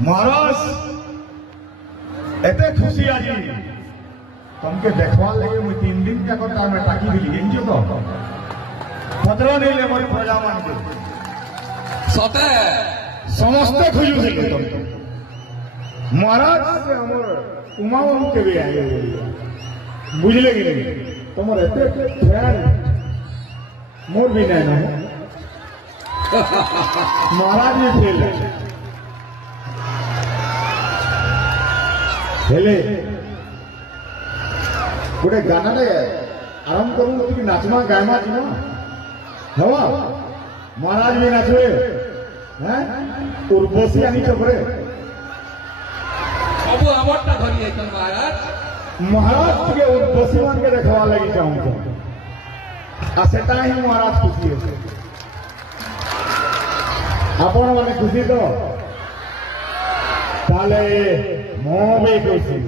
महाराज एते खुशी आज तुमके देखवा लगे मुझे 3 दिन तक में टाकी भी लीजिए तो पत्र नहीं ले मोर प्रजा मान के सते समस्ते खुजू थे तुम महाराज से हमर उमाओं के भी आए बुझले कि नहीं तुम एते ध्यान मोर भी नहीं ना महाराज भी फेल हेले गोटे गाना आरंभ करूँ कि नाचमा गायमा जीमा हवा महाराज भी नाचवे उर्वशी आनी चपरे सब अवटा धरी एकदम महाराज के उर्वशी मान के देखवा लगी चाहूँ आ सेटा ही महाराज खुशी है आपण माने खुशी तो ताले मो भी खुशी